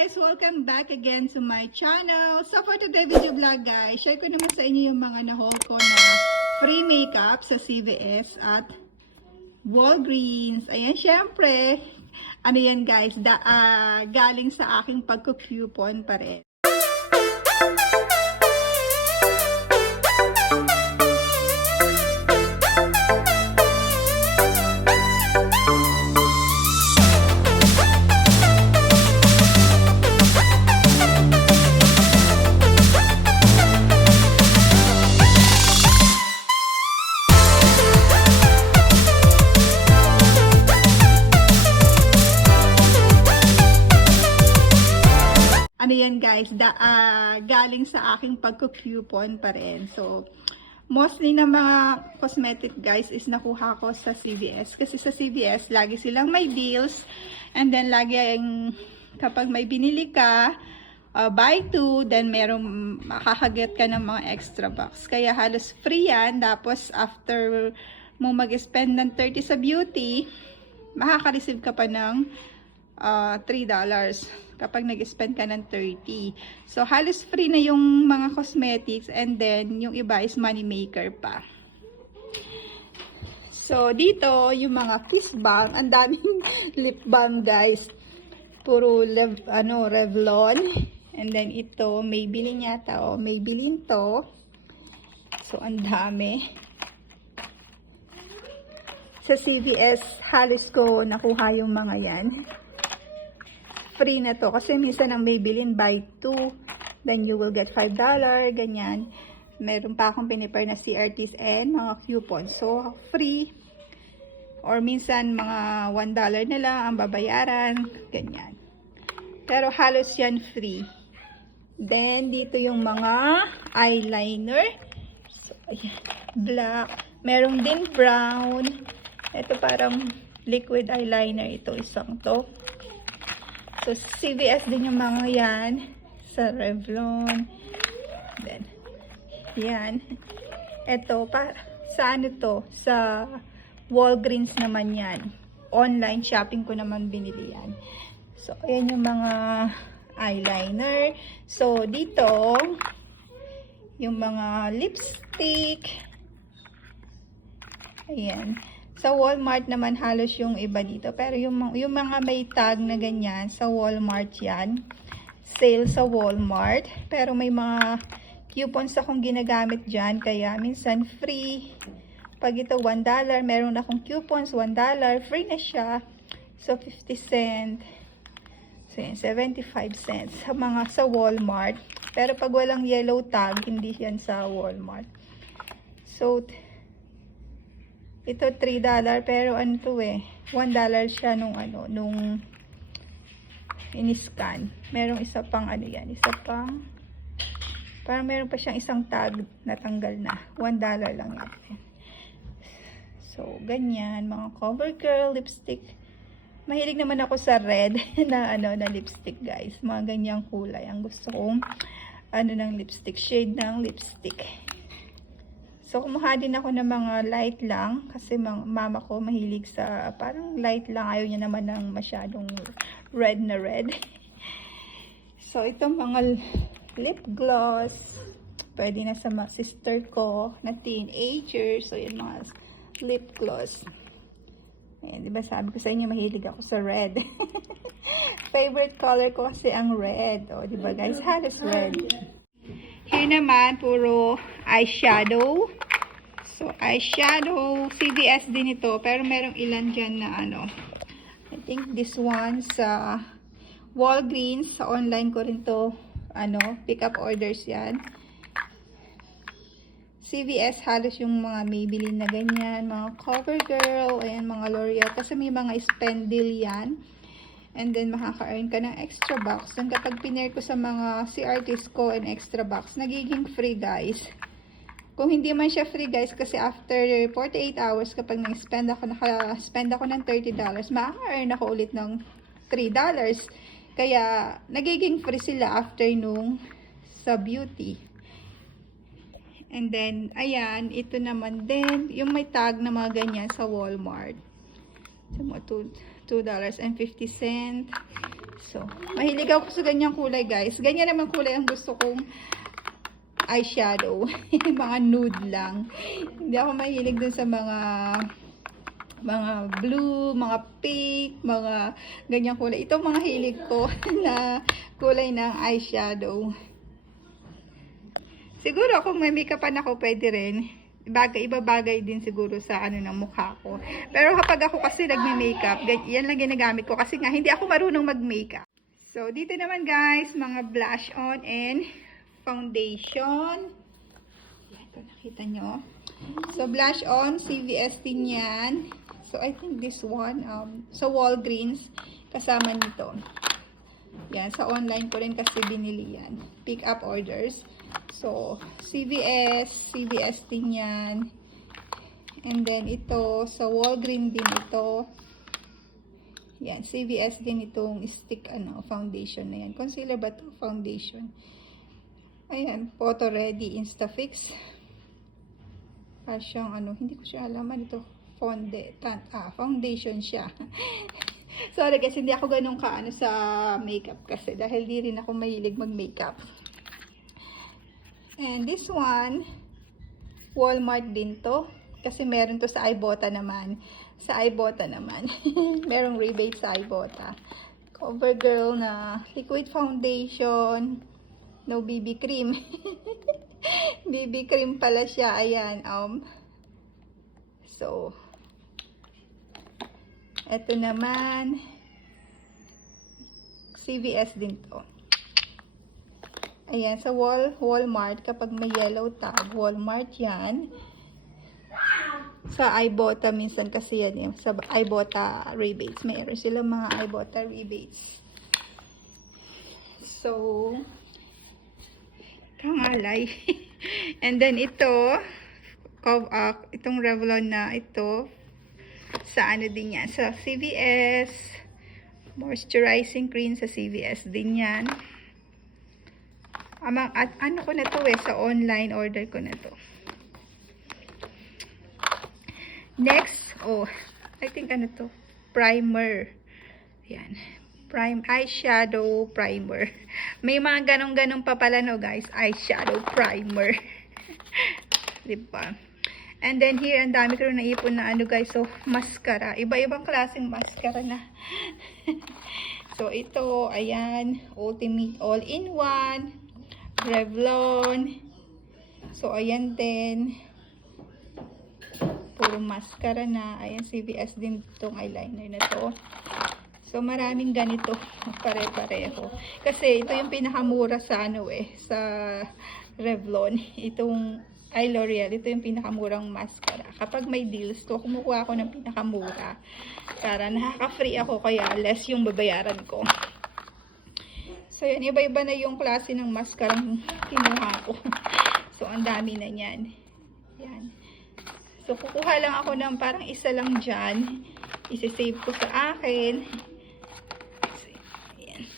guys! Welcome back again to my channel. So for today video vlog guys, share ko naman sa inyo yung mga na-haul ko na free makeup sa CVS at Walgreens. Ayan, syempre, ano yan guys, galing sa aking pagko-coupon pa rin. Ano yan guys, galing sa aking pagko-coupon pa rin. So, mostly na mga cosmetic guys is nakuha ko sa CVS. Kasi sa CVS, lagi silang may deals. And then, lagi yung kapag may binili ka, buy two, then merong makakaget ka ng mga extra box. Kaya halos free yan. Tapos, after mo mag-spend ng 30 sa beauty, makaka-receive ka pa ng $3 kapag nag-spend ka ng 30. So, halos free na yung mga cosmetics and then yung iba is money maker pa. So, dito yung mga kiss balm. Ang daming lip balm guys. Puro Revlon. And then ito, Maybelline yata. O, Maybelline to. So, ang dami. Sa CVS, halos ko nakuha yung mga yan. Free na to. Kasi minsan ang Maybelline buy 2, then you will get $5, ganyan. Meron pa akong pinipare na CRTs and mga coupons. So, free. Or minsan, mga $1 na lang ang babayaran, ganyan. Pero halos yan free. Then, dito yung mga eyeliner. So, ayan. Black. Meron din brown. Ito parang liquid eyeliner. Ito, isang to. So, CVS din yung mga yan. Sa Revlon. Then, yan. Ito, sa ano to? Sa Walgreens naman yan. Online shopping ko naman binili yan. So, ayan yung mga eyeliner. So, dito, yung mga lipstick. Ayan. Sa Walmart naman halos yung iba dito. Pero yung mga may tag na ganyan, sa Walmart yan. Sale sa Walmart. Pero may mga coupons akong ginagamit dyan. Kaya minsan free. Pag ito $1, meron akong coupons $1. Free na siya. So 50 cents. So yan, 75 cents. Sa Walmart. Pero pag walang yellow tag, hindi yan sa Walmart. So, ito $3 pero ano to $1 siya nung in-scan. Merong isa pang parang meron pa siyang isang tag na tanggal na. $1 lang yan. So, ganyan. Mga CoverGirl lipstick. Mahilig naman ako sa red na lipstick guys. Mga ganyang kulay. Ang gusto kong ng lipstick. Shade ng lipstick. So, kumuha din ako ng mga light lang. Kasi mama ko mahilig sa parang light lang. Ayaw niya naman ng masyadong red na red. So, itong mga lip gloss. Pwede na sa mga sister ko na teenager. So, yun mga lip gloss. Ayan, diba sabi ko sa inyo mahilig ako sa red. Favorite color ko kasi ang red. O, diba guys? Halos red. Here naman, puro eyeshadow. So, eyeshadow. CVS din ito. Pero merong ilan dyan na I think this one sa Walgreens. Sa online ko rin to. Pick up orders yan. CVS, halos yung mga Maybelline na ganyan. Mga CoverGirl. Ayan, mga L'Oreal. Kasi may mga spend deal yan. And then, makaka-earn ka ng extra box. Then, kapag pinair ko sa mga CRTs ko and extra box, nagiging free, guys. Kung hindi man siya free, guys, kasi after 48 hours, kapag naka-spend ako ng $30, makaka-earn ako ulit ng $3. Kaya, nagiging free sila after nung sa beauty. And then, ayan, ito naman din, yung may tag na mga ganyan sa Walmart. $2.50. So, mahilig ako sa ganyang kulay, guys. Ganyan naman kulay ang gusto kong eyeshadow. Mga nude lang. Hindi ako mahilig dun sa mga blue, mga pink, mga ganyang kulay. Ito mga hilig ko na kulay ng eyeshadow. Siguro kung may makeupan ako, pwede rin. Ibabagay din siguro sa ano ng mukha ko. Pero kapag ako kasi nagme-makeup, yan lang ginagamit ko kasi nga hindi ako marunong mag-makeup. So, dito naman guys, mga blush on and foundation. Ito, nakita nyo. So, blush on, CVS din yan. So, I think this one, sa Walgreens, kasama nito. Yan, sa online ko rin kasi binili yan. Pick up orders. So, CVS din yan. And then, ito, sa Walgreens din ito. Yan, CVS din itong stick, foundation na yan. Concealer ba ito? Foundation. Ayan, Photo Ready Instafix. Siyang, hindi ko siya alaman ito. Foundation siya. Sorry kasi hindi ako ganun sa makeup kasi dahil di rin ako mahilig mag-makeup. And this one, Walmart din to. Kasi meron to sa Ibotta naman. Sa Ibotta naman. Merong rebate sa Ibotta. CoverGirl na liquid foundation. No BB cream. BB cream pala siya. Ayan. So, ito naman, CVS din to. Ayan, sa Walmart, kapag may yellow tag, Walmart yan. Sa Ibotta, minsan kasi yan, sa Ibotta rebates. Mayroon sila mga Ibotta rebates. So, kangalay. And then ito, itong Revlon na ito, sa din yan, sa CVS, moisturizing cream sa CVS din yan. At ko na to sa online order ko na to. Next, I think to, primer. Yan, eyeshadow primer. May mga ganong-ganong pa pala guys, eyeshadow primer. Diba? And then here, ang dami ko rin naipon na guys, so mascara. Iba-ibang klaseng mascara na. So ito, ayan, Ultimate All-in-One, Revlon. So ayan din. Puro mascara na. Ayan, CVS din itong eyeliner na to. So maraming ganito, pare-pareho. Kasi ito yung pinakamura sa sa Revlon. Itong L'Oreal, ito yung pinakamurang mascara. Kapag may deals to, kumukuha ako ng pinakamura. Para nakaka-free ako, kaya less yung babayaran ko. So, yan. Iba-iba na yung klase ng mascara kinuha ko. So, ang dami na yan. Yan. So, kukuha lang ako ng parang isa lang dyan. Isi-save ko sa akin. So, yan.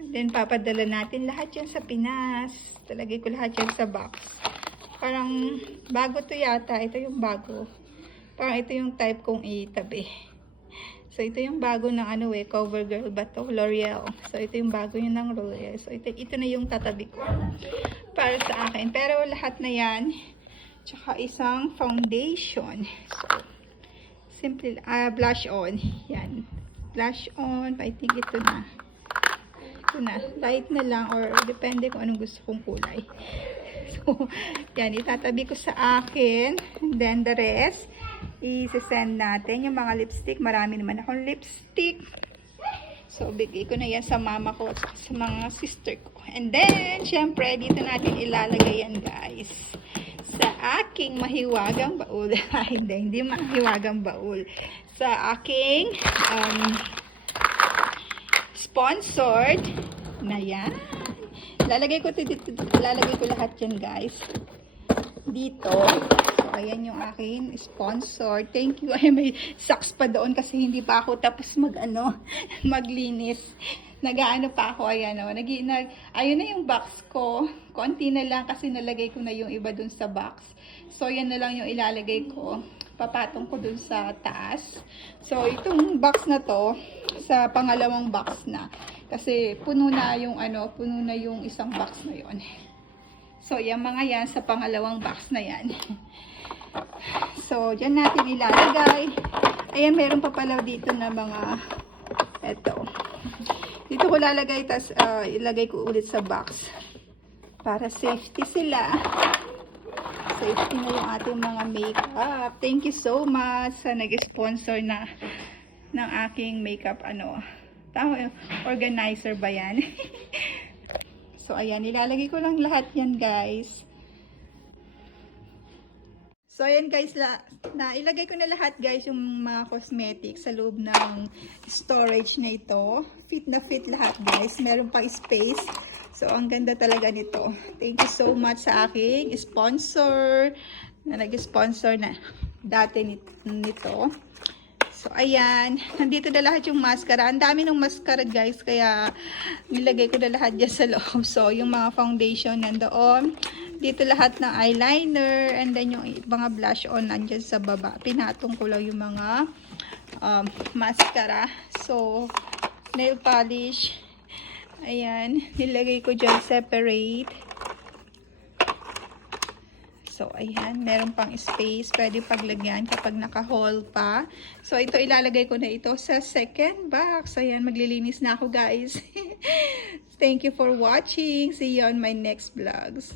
And then, papadala natin lahat yan sa Pinas. Talagay ko lahat yan sa box. Parang bago to yata. Ito yung bago. Parang ito yung type kong itabi. So, ito yung bago ng CoverGirl ba to? L'Oreal. So, ito yung bago yun ng L'Oreal. So, ito na yung tatabi ko. Para sa akin. Pero lahat na yan. Tsaka isang foundation. So, simple. Blush on. Yan. Blush on. I think ito na. Ito na. Light na lang. Or depende kung anong gusto kong kulay. So, yan, itatabi ko sa akin. And then, the rest, i-send natin yung mga lipstick. Marami naman akong lipstick. So, bigay ko na yan sa mama ko at sa mga sister ko. And then, syempre, dito natin ilalagay yan, guys. Sa aking mahiwagang baul. hindi mahiwagang baul. Sa aking sponsored na yan. Lalagay ko lahat yan, guys. Dito. So, ayan yung aking sponsor. Thank you. Ay, may socks pa doon kasi hindi pa ako tapos maglinis. Nag-aano pa ako. Ayan, ayun na yung box ko. Konti na lang kasi nalagay ko na yung iba doon sa box. So, yan na lang yung ilalagay ko. papatong ko dun sa taas. So, itong box na to, sa pangalawang box na. Kasi puno na yung puno na yung isang box na yon. So, yung mga yan sa pangalawang box na yan. So, dyan natin ilalagay. Ayan, meron pa pala dito na mga, eto. Dito ko lalagay, tas ilagay ko ulit sa box. Para safety sila. Safety na yung ating mga makeup. Thank you so much sa nag-sponsor na ng aking makeup, organizer ba yan? So, ayan, ilalagay ko lang lahat yan, guys. So, ayan guys, ilagay ko na lahat guys yung mga cosmetics sa loob ng storage na ito. Fit na fit lahat guys. Meron pang space. So, ang ganda talaga nito. Thank you so much sa aking sponsor na nag-sponsor na dati nito. So, ayan. Nandito na lahat yung mascara. Ang dami ng mascara guys. Kaya, nilagay ko na lahat dyan sa loob. So, yung mga foundation nandoon. Dito lahat ng eyeliner. And then, yung mga blush on nandyan sa baba. Pinatong ko lang yung mga mascara. So, nail polish. Ayan. Nilagay ko dyan separate. So, ayan. Meron pang space. Pwede paglagyan kapag naka-haul pa. So, ito ilalagay ko na ito sa second box. Ayan. Maglilinis na ako, guys. Thank you for watching. See you on my next vlogs.